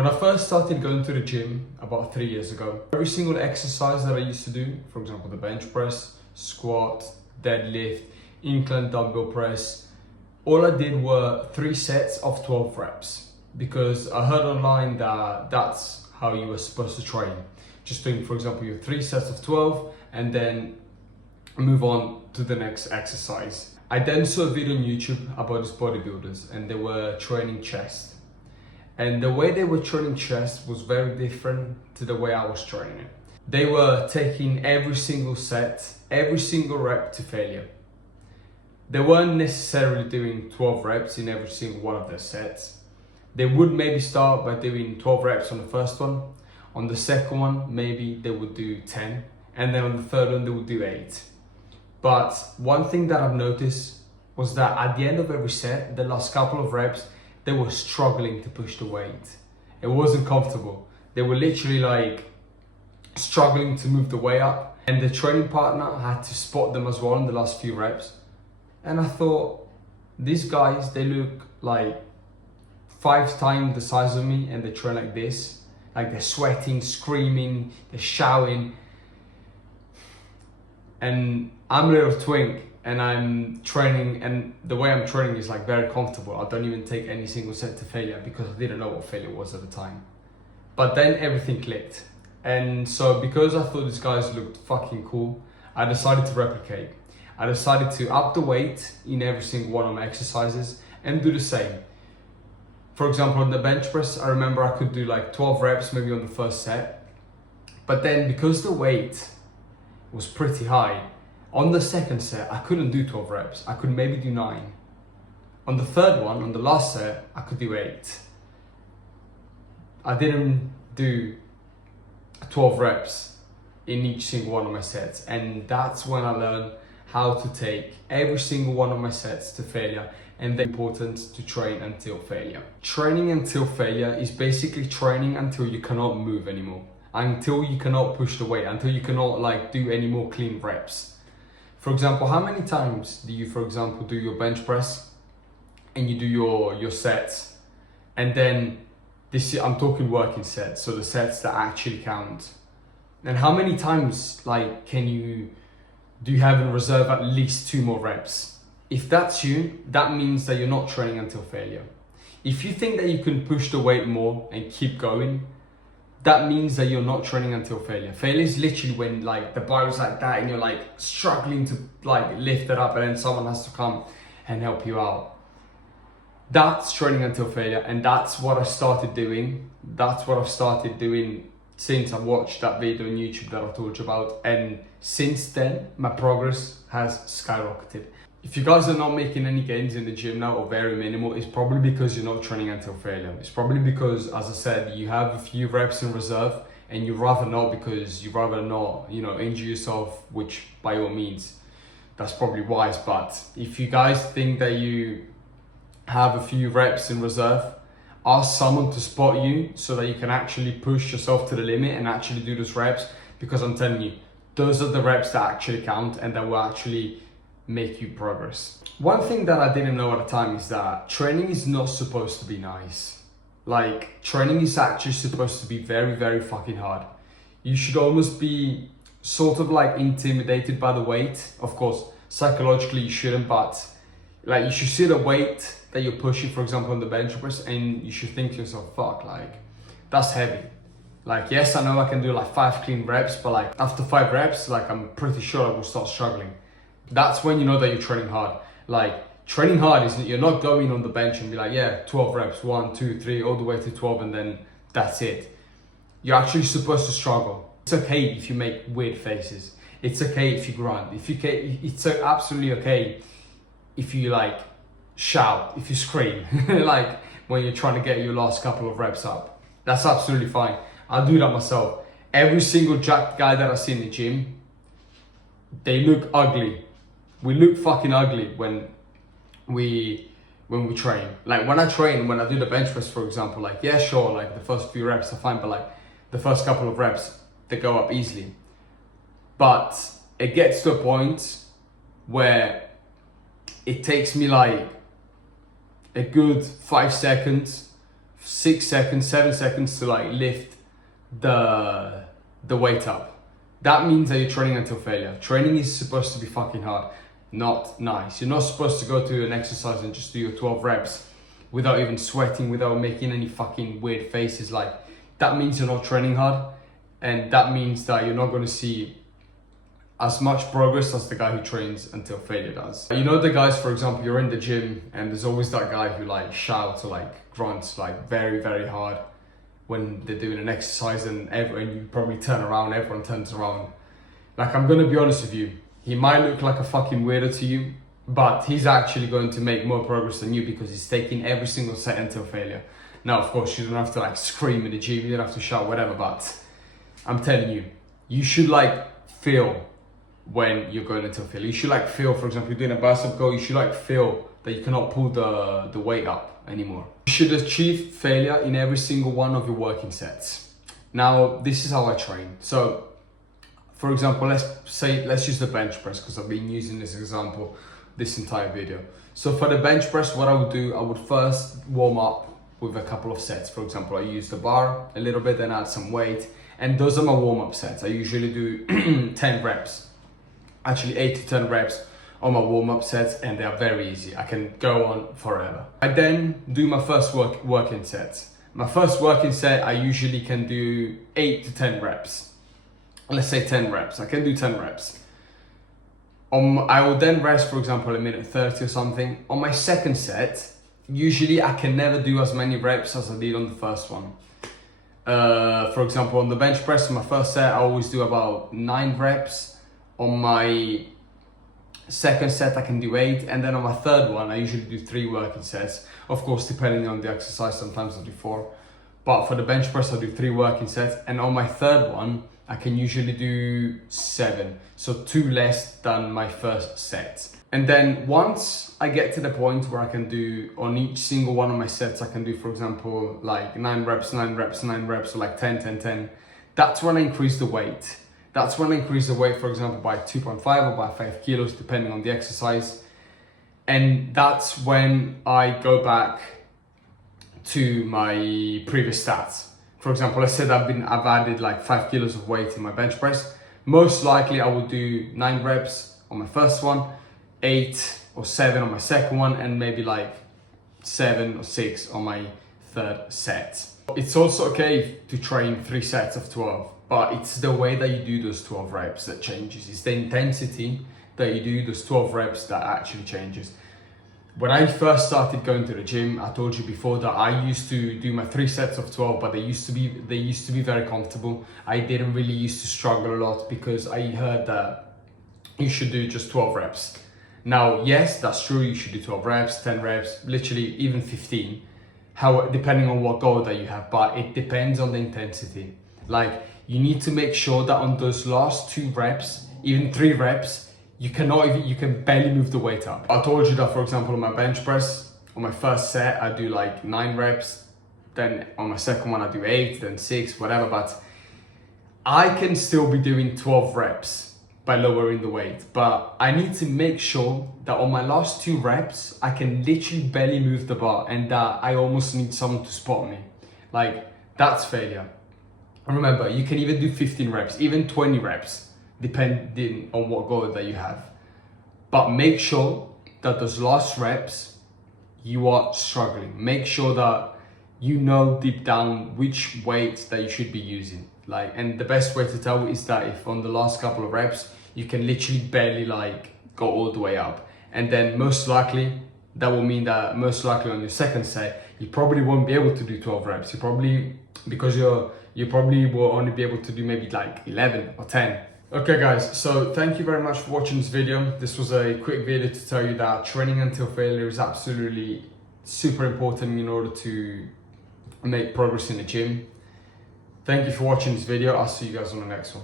When I first started going to the gym about 3 years ago, every single exercise that I used to do, for example, the bench press, squat, deadlift, incline dumbbell press, all I did were 3 sets of 12 reps because I heard online that that's how you were supposed to train. Just doing, for example, your 3 sets of 12 and then move on to the next exercise. I then saw a video on YouTube about these bodybuilders and they were training chest. And the way they were training chest was very different to the way I was training it. They were taking every single set, every single rep to failure. They weren't necessarily doing 12 reps in every single one of their sets. They would maybe start by doing 12 reps on the first one. On the second one, maybe they would do 10. And then on the third one, they would do 8. But one thing that I've noticed was that at the end of every set, the last couple of reps, they were struggling to push the weight. It wasn't comfortable. They were literally like struggling to move the weight up. And the training partner had to spot them as well in the last few reps. And I thought, these guys, they look like 5 times the size of me and they train like this. Like they're sweating, screaming, they're shouting. And I'm a little twink and I'm training, and the way I'm training is like very comfortable. I don't even take any single set to failure because I didn't know what failure was at the time. But then everything clicked. And so because I thought these guys looked fucking cool, I decided to replicate. I decided to up the weight in every single one of my exercises and do the same. For example, on the bench press, I remember I could do like 12 reps maybe on the first set. But then because the weight was pretty high, on the second set, I couldn't do 12 reps. I could maybe do 9. On the third one, on the last set, I could do 8. I didn't do 12 reps in each single one of my sets. And that's when I learned how to take every single one of my sets to failure, and the importance to train until failure. Training until failure is basically training until you cannot move anymore, until you cannot push the weight, until you cannot like do any more clean reps. For example, how many times do you, for example, do your bench press and you do your sets, and then I'm talking working sets, so the sets that actually count. And how many times like do you have in reserve at least 2 more reps? If that's you, that means that you're not training until failure. If you think that you can push the weight more and keep going, that means that you're not training until failure. Failure is literally when like the bar is like that and you're like struggling to like lift it up and then someone has to come and help you out. That's training until failure, and that's what I started doing. That's what I've started doing since I watched that video on YouTube that I told you about. And since then, my progress has skyrocketed. If you guys are not making any gains in the gym now, or very minimal, it's probably because you're not training until failure. It's probably because, as I said, you have a few reps in reserve and you'd rather not, because you'd rather not, injure yourself, which by all means, that's probably wise. But if you guys think that you have a few reps in reserve, ask someone to spot you so that you can actually push yourself to the limit and actually do those reps, because I'm telling you, those are the reps that actually count and that will actually make you progress. One thing that I didn't know at the time is that training is not supposed to be nice. Like, training is actually supposed to be very, very fucking hard. You should almost be sort of like intimidated by the weight. Of course, psychologically you shouldn't, but like you should see the weight that you're pushing, for example, on the bench press, and you should think to yourself, fuck, like, that's heavy. Like, yes, I know I can do like 5 clean reps, but like after 5 reps, like I'm pretty sure I will start struggling. That's when you know that you're training hard. Like, training hard is you're not going on the bench and be like, yeah, 12 reps, 1, 2, 3, all the way to 12, and then that's it. You're actually supposed to struggle. It's okay if you make weird faces. It's okay if you grunt. It's absolutely okay if you like shout, if you scream, like when you're trying to get your last couple of reps up. That's absolutely fine. I do that myself. Every single jacked guy that I see in the gym, they look ugly. We look fucking ugly when we train. Like when I train, when I do the bench press, for example, like, yeah, sure, like the first few reps are fine, but like the first couple of reps, they go up easily. But it gets to a point where it takes me like a good 5 seconds 6 seconds, 7 seconds to like lift the weight up. That means that you're training until failure. Training is supposed to be fucking hard, not nice. You're not supposed to go to an exercise and just do your 12 reps without even sweating, without making any fucking weird faces. Like, that means you're not training hard, and that means that you're not going to see as much progress as the guy who trains until failure does. You know, the guys, for example, you're in the gym and there's always that guy who like shouts or like grunts like very, very hard when they're doing an exercise, and you probably turn around, everyone turns around. Like, I'm gonna be honest with you, he might look like a fucking weirdo to you, but he's actually going to make more progress than you because he's taking every single set until failure. Now, of course, you don't have to like scream in the gym, you don't have to shout, whatever, but I'm telling you, you should like feel when you're going until failure. You should like feel, for example, you're doing a bicep curl, you should like feel that you cannot pull the weight up anymore. You should achieve failure in every single one of your working sets. Now, this is how I train. So, for example, let's use the bench press because I've been using this example this entire video. So for the bench press, what I would do, I would first warm up with a couple of sets. For example, I use the bar a little bit, then add some weight, and those are my warm-up sets. I usually do 10 reps, actually 8 to 10 reps on my warm-up sets, and they are very easy. I can go on forever. I then do my first working set. My first working set, I usually can do 8 to 10 reps. Let's say 10 reps. I can do 10 reps. I will then rest, for example, a minute 30 or something. On my second set, usually I can never do as many reps as I did on the first one. For example, on the bench press, on my first set, I always do about 9 reps. On my second set, I can do 8. And then on my third one, I usually do 3 working sets. Of course, depending on the exercise, sometimes I do 4. But for the bench press, I do 3 working sets. And on my third one, I can usually do 7. So 2 less than my first set. And then once I get to the point where I can do on each single one of my sets, I can do, for example, like 9 reps, 9 reps, 9 reps, or like 10, 10, 10. That's when I increase the weight. That's when I increase the weight, for example, by 2.5 or by 5 kilos, depending on the exercise. And that's when I go back to my previous stats. For example, let's say that I've added like 5 kilos of weight in my bench press. Most likely I will do 9 reps on my first one, 8 or 7 on my second one, and maybe like 7 or 6 on my third set. It's also okay to train 3 sets of 12, but it's the way that you do those 12 reps that changes. It's the intensity that you do those 12 reps that actually changes. When I first started going to the gym, I told you before that I used to do my 3 sets of 12, but they used to be very comfortable. I didn't really used to struggle a lot because I heard that you should do just 12 reps. Now, yes, that's true. You should do 12 reps, 10 reps, literally even 15, depending on what goal that you have, but it depends on the intensity. Like, you need to make sure that on those last 2 reps, even 3 reps, you can barely move the weight up. I told you that, for example, on my bench press, on my first set, I do like 9 reps. Then on my second one, I do 8, then 6, whatever. But I can still be doing 12 reps by lowering the weight. But I need to make sure that on my last 2 reps, I can literally barely move the bar and that I almost need someone to spot me. Like, that's failure. And remember, you can even do 15 reps, even 20 reps. Depending on what goal that you have. But make sure that those last reps, you are struggling. Make sure that you know deep down which weight that you should be using. Like, and the best way to tell is that if on the last couple of reps, you can literally barely like go all the way up. And then most likely, that will mean that most likely on your second set, you probably won't be able to do 12 reps. Because you probably will only be able to do maybe like 11 or 10. Okay guys, so thank you very much for watching this video. This was a quick video to tell you that training until failure is absolutely super important in order to make progress in the gym. Thank you for watching this video. I'll see you guys on the next one.